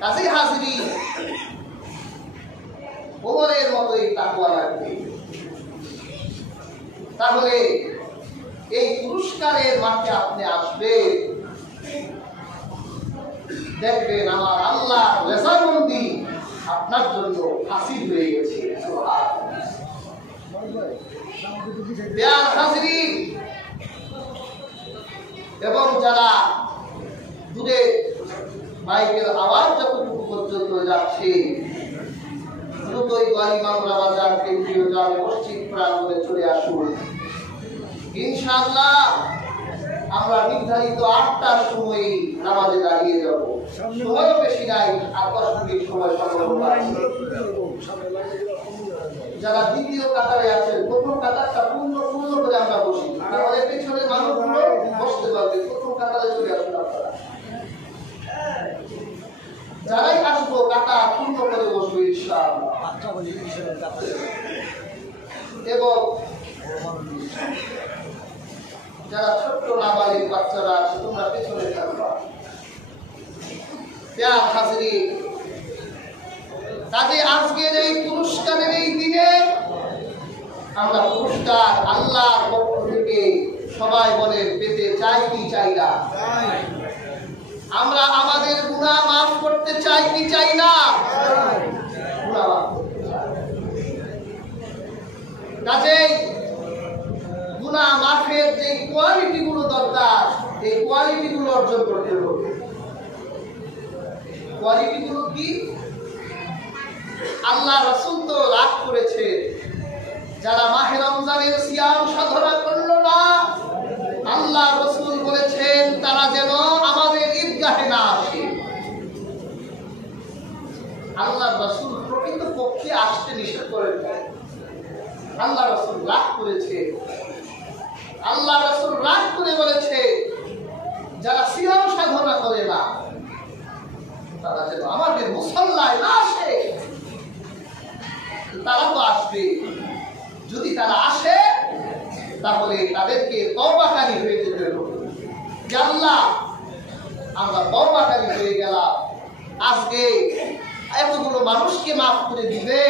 কাজী হাজিরিন, ওমরের মতোই তাকওয়া লাগবে। তাহলে এই পুরস্কারের মাঠে আপনি আসবেন, দেখবেন আমার আল্লাহ রেজামন্দি আপনার জন্য হাসিল হয়ে গেছে। এবং যারা দূরে মাইকের আওয়াজ যতটুকু পর্যন্ত যাচ্ছে, দ্রুতই গলিমামরা বাজার কেন্দ্রীয় জামে মসজিদ প্রাঙ্গণে চলে আসুন। ইনশাআল্লাহ আমরা নির্ধারিত 8টার সময় নামাজে দাঁড়িয়ে যাব। সময়ও বেশি নাই, আর 10 মিনিট সময় সংগ্রহ আছে। যারা দ্বিতীয় কাতারে আছেন, প্রথম কাতারটা পূর্ণ করে আমরা বসি, আমাদের পেছনে মানুষগুলো বসতে পারবে। প্রথম কাতারে চলে আসুন আপনারা। যারাই আসবো কাতার পূর্ণ করে বসবো ইনশাআল্লাহ। এবং যারা ছোট্ট নাবালিগ বাচ্চারা আছে, তোমরা পেছনে থাকবা। প্রিয় হাজিরিন, কাজে আজকের এই পুরস্কারের এই দিনে আমরা পুরস্কার আল্লাহর পক্ষ থেকে সবাই বলে পেতে চাই কি চাই না? আমরা আমাদের গুনাহ মাফ করতে চাই কি চাই না? গুনাহ মাফ করতে চাই। কাজে গুনাহ মাফের যে কোয়ালিটি গুলো দরকার, এই কোয়ালিটি গুলো অর্জন করতে হবে। কোয়ালিটি গুলো কি? আল্লাহ রাসূল তো রাগ করেছে যারা মাহে রমজানের সিয়াম সাধনা করলো না। আল্লাহ রাসূল বলেছেন তারা যেন আমাদের ঈদগাহে না আসে। আল্লাহ রাসূল প্রকৃত পক্ষে আসতে নিষেধ করেছেন। আল্লাহ রাসূল রাগ করেছে। আল্লাহ রাসূল রাগ করে বলেছে যারা সিয়াম সাধনা করে না তারা যেন আমাদের মুসল্লায় না আসে। তারা তো আসবে, যদি তারা আসে তাহলে তাদেরকে তওবাকারী হয়ে যেতে হবে। যে আল্লাহ আমরা তওবাকারী হয়ে গেলাম, আজকে এতগুলো মানুষকে মাফ করে দিবে।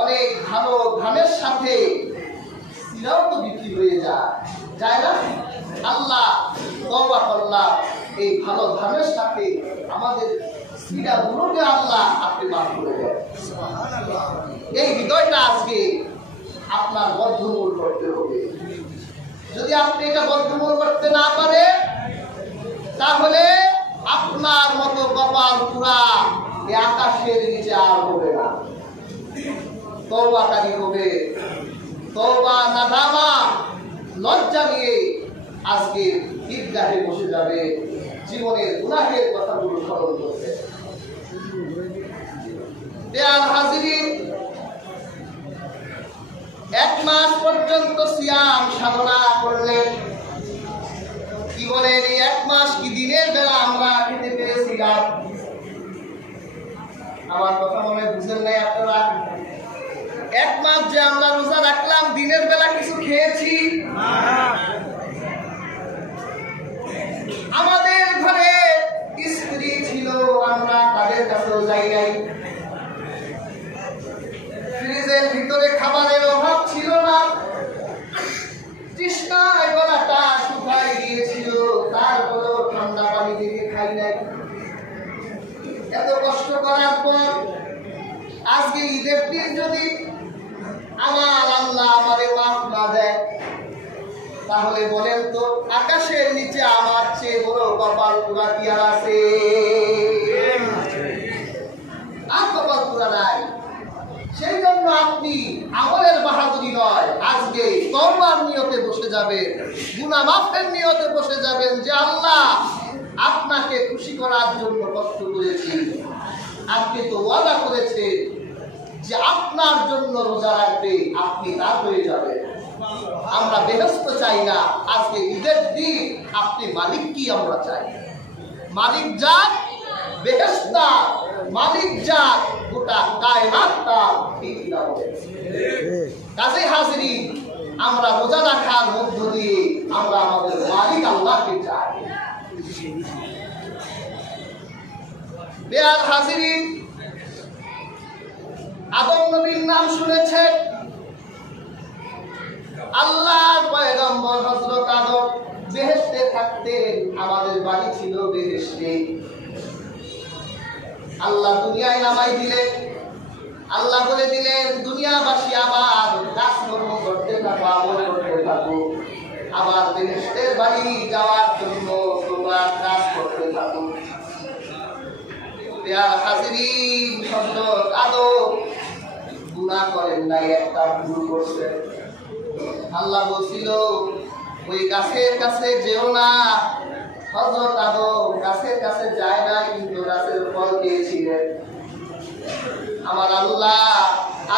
অনেক ভালো ধানের সাথে সিরাও তো বিক্রি হয়ে যায় না? আল্লাহ তওবা করলাম, এই ভালো ধানের সাথে আমাদের সিরাগুলোকে আল্লাহ আপনি মাফ করে দেন। এই হৃদয়টা আজকে আপনার বদ্ধমূল করতে হবে। যদি আপনি এটা বদ্ধমূল করতে না পারেন, তাহলে আপনার মতো কপাল পুরা এই আকাশের নিচে আর হবে না। তওবাকারী হবে, তওবা নাদামা লজ্জা নিয়ে আজকে ঈদগাহে বসে যাবে, জীবনের গুনাহের কথাগুলো স্মরণ করবে। প্রিয় হাজিরিন, 1 মাস পর্যন্ত সিয়াম সাধনা করলেন। কি বলেন, এই 1 মাস কি দিনের বেলা আমরা খেতে পেরেছিলাম? আমার কথা মনে বুঝেন নাই আপনারা? 1 মাস যে আমরা রোজা রাখলাম, দিনের বেলা কিছু খেয়েছি? আমাদের ঘরে স্ত্রী ছিল, আমরা তাদের কাছেও যাই নাই। ফ্রিজের ভিতরে খাবারের অভাব ছিল না। তৃষ্ণায় গলাটা শুকায় গিয়েছিল, তারপরেও ঠান্ডা পানি দিয়ে খাই নাই। এত কষ্ট করার পর আজকে ঈদের দিন যদি আমার আল্লাহ আমারে মাফ না দেয়, তাহলে বলেন তো আকাশের নিচে আমার চেয়ে বড় কপাল পুরা কি আর আছে? আর কপাল পুরা নাই। সেই জন্য আপনি আমলের বাহাদুরি নয়, আজকে তওবার নিয়তে বসে যাবেন, গুনাহ মাফের নিয়তে বসে যাবেন। যে আল্লাহ আপনাকে খুশি করার জন্য কষ্ট করেছি, আপনি তো ওয়াদা করেছেন যে আপনার জন্য রোজা রাখবে, আপনি তা হয়ে যাবেন। আমরা বেহেশত চাই না, আজকে ঈদের দিন আপনি মালিক কি আমরা চাই? মালিক যাক বেহেশতা, মালিক যাক গোটা কায়নাতটা। ঠিক না বলেন? কাজে হাজিরিন, আমরা রোজা রাখার মধ্য দিয়ে আমরা আমাদের মালিক আল্লাহকে চাই। বেয়ার হাজিরিন, আদম নবীর নাম শুনেছেন। আল্লাহর পয়গম্বর হযরত আদম বেহেশতে থাকতেন, আমাদের বাড়ি ছিল বেহেশতে। আল্লাহ দুনিয়ায় নামাই দিলেন, আল্লাহ বলে দিলেন দুনিয়াবাসী আবার কাজকর্ম করতে থাকো, আমল করতে থাকো, আবার বেহেশতের বাড়ি যাওয়ার জন্য তোমরা কাজ করতে থাকো। হাজিরিন, হযরত আদম গুনাহ করেন নাই, একটা ভুল করছেন। আল্লাহ বলছিল ওই গাছের কাছে যেও না। হযরত আদম গাছের কাছে যায় না, কিন্তু গাছের ফল খেয়েছিলেন। আমার আল্লাহ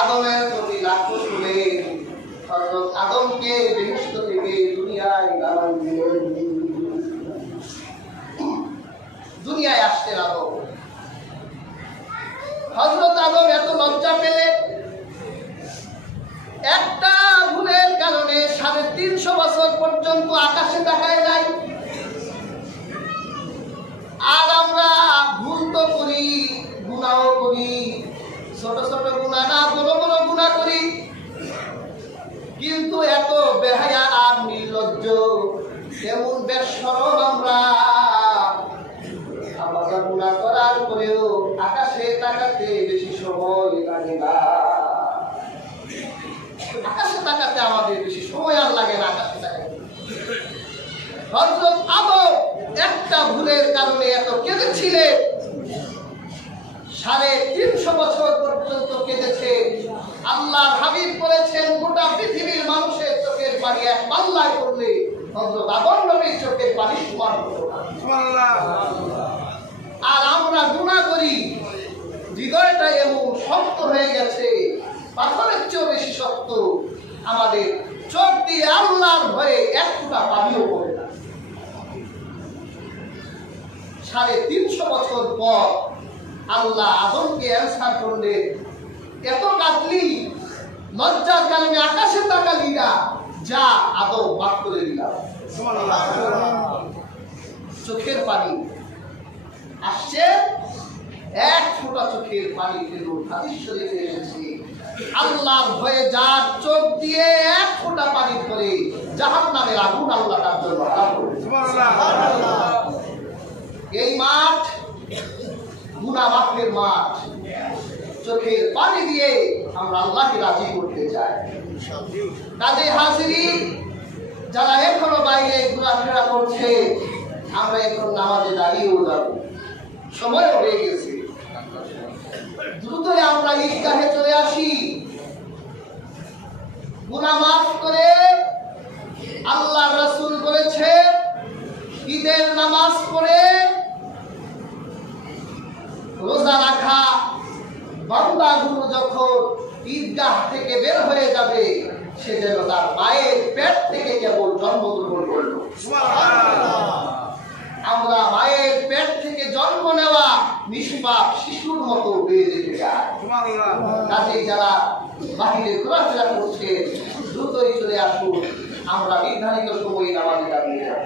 আদমের প্রতি লক্ষ্য করে হযরত আদমকে বেহেশত থেকে দুনিয়ায় নামাই দিলেন। দুনিয়ায় আসতেন আদম। হযরত আদম এত লজ্জা পেলেন, একটা ভুলের কারণে ৩৫০ বছর পর্যন্ত আকাশে তাকায় নাই। আর আমরা ভুল তো করি, গুনাহও করি, ছোট ছোট গুনাহ না, বড় বড় গুনাহ করি, কিন্তু এত বেহায়া আর নির্লজ্জ, এমন বেশরম আমরা গুনাহ করার পরেও আকাশে তাকাতে বেশি সময় লাগে না। আকাশে তাকাতে আমাদের বেশি সময় আর লাগে না। আকাশে তাকাতে হযরত আদম একটা ভুলের কারণে এত কেঁদেছিলেন, ৩৫০ বছর পর্যন্ত কেঁদেছে। আল্লাহর হাবিব বলেছেন গোটা পৃথিবীর মানুষের চোখের পানি এক পাল্লায় করলে হযরত আদম নবীর চোখের পানি সমান হতো না। আর আমরা গুনাহ করি, হৃদয়টা এমন শক্ত হয়ে গেছে, পাথরের চেয়েও বেশি শক্ত। আমাদের চোখ দিয়ে আল্লাহর ভয়ে এক ফোঁটা পানিও পড়ে না। ৩৫০ বছর পর আল্লাহ আদমকে অ্যানসার করলেন, এত কাঁদলি, লজ্জার কারণে আকাশে তাকালি না, যা আদম মাফ করে দিলাম। চোখের পানি আসছে, এক ফোঁটা চোখের পানি ফেলুন। হাদিস শরীফে এসেছে আল্লাহর ভয়ে যার চোখ দিয়ে এক ফোঁটা পানি পড়ে জাহান্নামের আগুন আল্লাহ তার জন্য হারাম করে। এই মাঠ গুনাহ মাফের মাঠ। চোখের পানি দিয়ে আমরা আল্লাহকে রাজি করতে চাই। কাজে হাজিরিন, যারা এখনো বাইরে ঘোরাফেরা করছে, আমরা এখন নামাজে দাঁড়িয়েও যাব, সময় হয়ে গেছে। দ্রুত আমরা ঈদগাহে চলে আসি, গুনাহ মাফ করে। আল্লাহ রাসূল বলেছে ঈদের নামাজ পড়ে রোজা রাখা বান্দাগুলো যখন ঈদগাহ থেকে বের হয়ে যাবে, সে যেন তার মায়ের পেট থেকে কেবল জন্মগ্রহণ করল। আমরা মায়ের পেট থেকে জন্ম নেওয়া নিষ্পাপ শিশুর মতো হয়ে যেতে চাই। কাজেই যারা বাহিরে ঘোরাফেরা করছে দ্রুতই চলে আসুন, আমরা নির্ধারিত সময়ে নামাজে দাঁড়িয়ে যাব।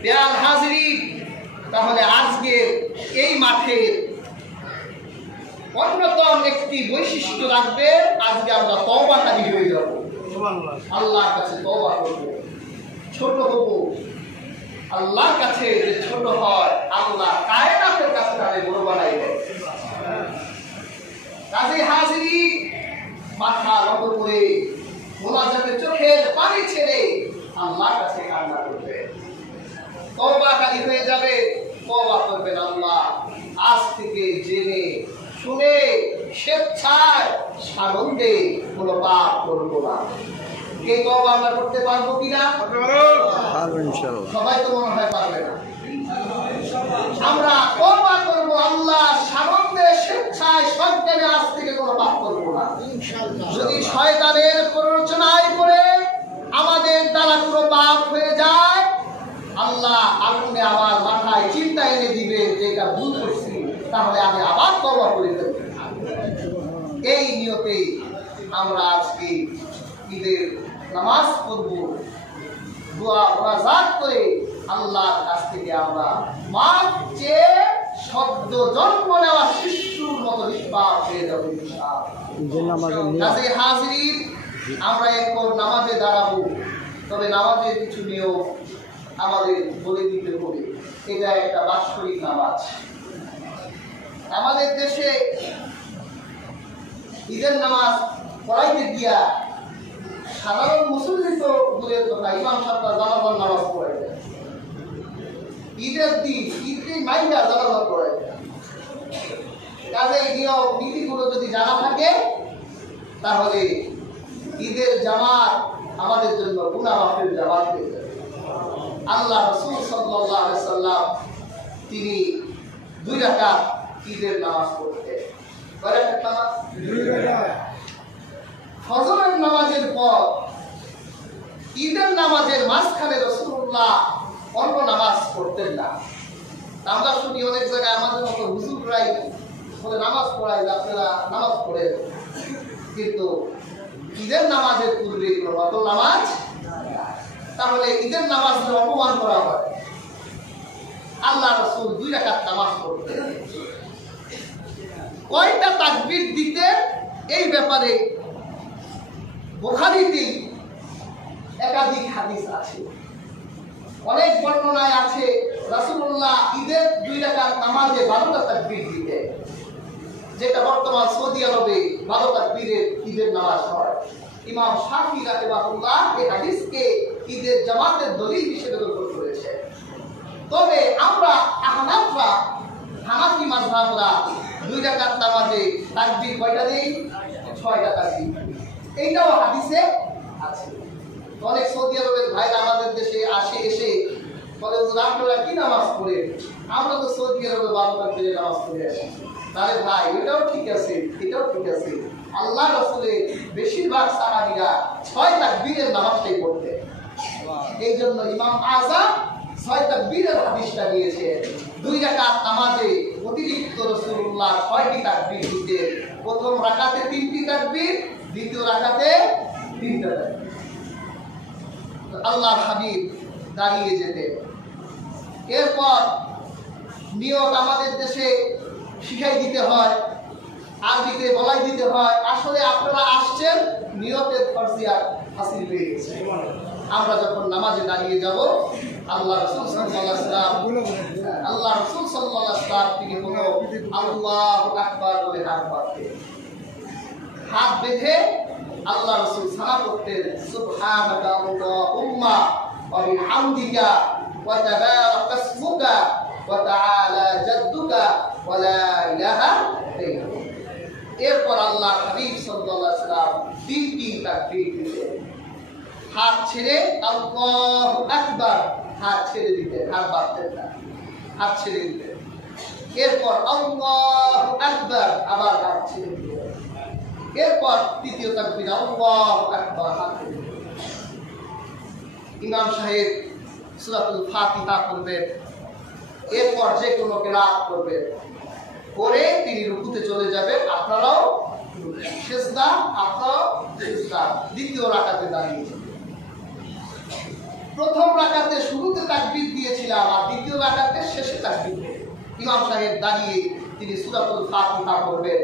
প্রিয় হাজিরিন, তাহলে আজকে এই মাঠে অন্যতম একটি বৈশিষ্ট্য রাখবে, আজকে আমরা তওবাকারী হয়ে যাব, আল্লাহর কাছে তওবা করব, ছোট হব। আল্লাহর কাছে যে ছোট হয়, আল্লাহ কায়নাতের কাছে তাদের বড় বানাই দেয়। কাজে হাজিরিন, মাথা নত করে মোনাজাতে চোখের পানি ছেড়ে আল্লাহর কাছে কান্না করবে, তওবাকারী হয়ে যাবে, তওবা করবেন। আল্লাহ আজ থেকে জেনে শুনে স্বেচ্ছায় সানন্দে কোনো পাপ করব না। এই তওবা আমরা করতে পারবো কিনা? সবাই তো মনে হয় পারবে না। আমরা তওবা করব, আল্লাহ সানন্দে স্বেচ্ছায় সজ্ঞানে আজ থেকে কোনো পাপ করব না। যদি শয়তানের প্ররোচনায় পড়ে আমাদের দ্বারা কোনো পাপ হয়ে যায়, আল্লাহ আগুনে আমার মাথায় চিন্তা এনে দিবে যে এটা ভুল করছি, তাহলে আমি আবার তওবা করে দেব। এই নিয়তে আমরা আজকে ঈদের নামাজ পড়ব, দোয়া মুনাজাত করে আল্লাহর কাছ থেকে আমরা মাফ চেয়ে শব্দ জন্ম নেওয়া শিশুর মতো নিষ্পাপ হয়ে যাবে ইনশাআল্লাহ। কাজে হাজিরিন, আমরা এখন নামাজে দাঁড়াবো, তবে নামাজের কিছু নিয়ম আমাদের বলে দিতে হবে। এটা একটা বাৎসরিক নামাজ। আমাদের দেশে ঈদের নামাজ পড়াইতে গিয়া সাধারণ মুসলিম তো দূরের কথা, ইমাম সাহেব জানাজার নামাজ পড়াই দেয়। ঈদের দিন ঈদের মাইয়া জানাজার পড়াই দেয়। কাজে নিয়ম নীতিগুলো যদি জানা থাকে তাহলে ঈদের জামাত আমাদের জন্য গুনাহ মাফের জামাত হয়ে যাবে। আল্লাহ রাসূল সাল্লাল্লাহু আলাইহি সাল্লাম তিনি 2 রাকাত ঈদের নামাজ পড়তেন। কয় রাকাত নামাজ? 2 রাকাত। ফজরের নামাজের পর ঈদের নামাজের মাঝখানে রাসূলুল্লাহ অন্য নামাজ পড়তেন না। আমরা শুনি অনেক জায়গায় আমাদের মতো হুজুররাই বলে নামাজ পড়াই, আপনারা নামাজ পড়েন, কিন্তু ঈদের নামাজের পূর্বে কোনো নামাজ, তাহলে ঈদের নামাজকে অপমান করা হয়। আল্লাহ রাসূল 2 রাকাত নামাজ পড়তেন। কয়টা তাকবীর দিতে এই ব্যাপারে বুখারীতে একাধিক হাদিস আছে, অনেক বর্ণনায় আছে রাসূলুল্লাহ ঈদের 2 রাকাত নামাজে 12টা তাকবীর দিতেন, যেটা বর্তমান সৌদি আরবে 12 তাকবীরের ঈদের নামাজ হয়। ইমাম শাফি রাহিমাহুল্লাহ এই হাদিসকে ঈদের জামাতের দলিল হিসেবে গ্রহণ করেছে। তবে আমরা আহনাফরা, হানাফি মাযহাবরা 2 রাকাত নামাজে তাকবীর কয়টা দেই? 6টা তাকবীর। এইটাও হাদিসে আছে। অনেক সৌদি আরবের ভাইরা আমাদের দেশে এসে বলে, আপনারা কি নামাজ পড়েন? আমরা তো সৌদি আরবে 12 তাকবীরের নামাজ পড়ে আসি। তাহলে ভাই এটাও ঠিক আছে, এটাও ঠিক আছে। আল্লাহ রাসূলের বেশিরভাগ সাহাবীরা 6 তাকবীরের নামাজটাই পড়তেন। এই জন্য ইমাম আযম 6 তাকবীরের হাদিসটা দিয়েছে। 2 রাকাত নামাজে অতিরিক্ত রাসূলুল্লাহ 6টি তাকবীর দিতেন। প্রথম রাকাতে 3টি তাকবীর, দ্বিতীয় রাকাতে 3টা তাকবীর। আল্লাহর হাবিব দাঁড়িয়ে যেতেন। এরপর নিয়ত আমাদের দেশে শিখাই দিতে হয়, আরবিতে বলাই দিতে হয়। আসলে আপনারা আসছেন, নিয়তের ফরজিয়াত হাসিল হয়ে গেছে। আমরা যখন নামাজে দাঁড়িয়ে যাব, আল্লাহ রাসূল সাল্লাল্লাহু আলাইহি ওয়াসাল্লাম তিনি বলল আল্লাহু আকবার বলে হাত বাঁধতেন। হাত বেঁধে আল্লাহ রাসূল সানা করতেন, সুবহানাকা আল্লাহুম্মা ওয়া বিহামদিকা ওয়া তাবারাকা ইসমুকা ওয়া তাআলা জাদ্দুকা ওয়া লা ইলাহা ইল্লা। এরপর আল্লাহ হাবিব সাল্লাল্লাহু আলাইহি ওয়াসাল্লাম 3টি তাকবীর দিতেন। হাত ছেড়ে আল্লাহু আকবার, হাত ছেড়ে দিতেন, হাত বাঁধতেন না, হাত ছেড়ে দিতেন। এরপর আল্লাহু আকবার, আবার হাত ছেড়ে দিতেন। এরপর 3য় তাকবীর আল্লাহু আকবার, হাত ছেড়ে দিতেন। ইমাম সাহেব সূরাতুল ফাতিহা পড়বেন, এরপর যে কোনো কিরাত করবেন, করে তিনি রুকুতে চলে যাবেন। আপনারাও সিজদা, আপনারাও সিজদা। দ্বিতীয় রাকাতে দাঁড়িয়ে প্রথম রাকাতে শুরুতে তাকবীর দিয়েছিলাম, আর দ্বিতীয় রাকাতে শেষে তাকবীর। ইমাম সাহেব দাঁড়িয়ে তিনি সূরাতুল ফাতিহা পড়বেন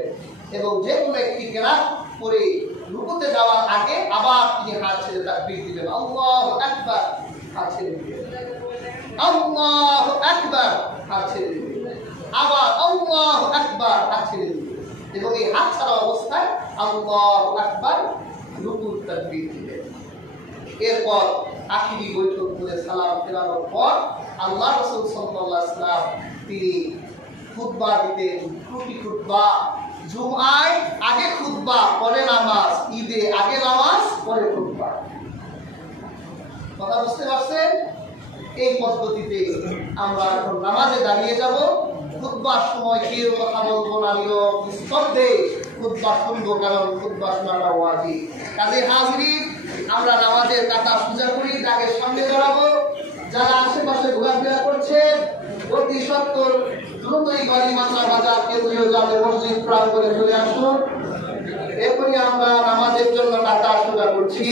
এবং যে কোনো একটি কিরাত পড়ে রুকুতে যাওয়ার আগে আবার তিনি হাত ছেড়ে তাকবীর দিবেন, আল্লাহু আকবার, হাত ছেড়ে দিবেন, আল্লাহু আকবার, হাত ছেড়ে দিবেন, আবার আল্লাহু আকবার, হাত ছেড়ে দিবেন। এবং এই হাত ছাড়া অবস্থায় আল্লাহু আকবার রুকুর তাকবীর দিবেন। এরপর আখিরি বৈঠক করে সালাম ফেরানোর পর আল্লাহ রাসূল সাল্লাল্লাহু আলাইহি ওয়াসাল্লাম তিনি খুতবা দিতেন। প্রতি খুতবা, জুমআয় আগে খুতবা পরে নামাজ, ঈদে আগে নামাজ পরে খুতবা। কথা বুঝতে পারছেন? এই পদ্ধতিতে আমরা এখন নামাজে দাঁড়িয়ে যাব। খুতবার সময় কেউ কথা বলবো না, নীরব নিস্তব্ধে খুতবা শুনবো, কারণ খুতবা শোনাটা ওয়াজিব। কাজে হাজিরিন, আমরা নামাজের কাতা পূজা করি, তাকে সামনে দাঁড়াবো। যারা আশেপাশে ঘোরাফেরা করছেন অতি সত্বর দ্রুতই গাড়ি মাত্রা বাজার কেন্দ্রীয় জামে মসজিদ প্রাঙ্গণে চলে আসুন। এরপরই আমরা নামাজের জন্য কাতা পূজা করছি।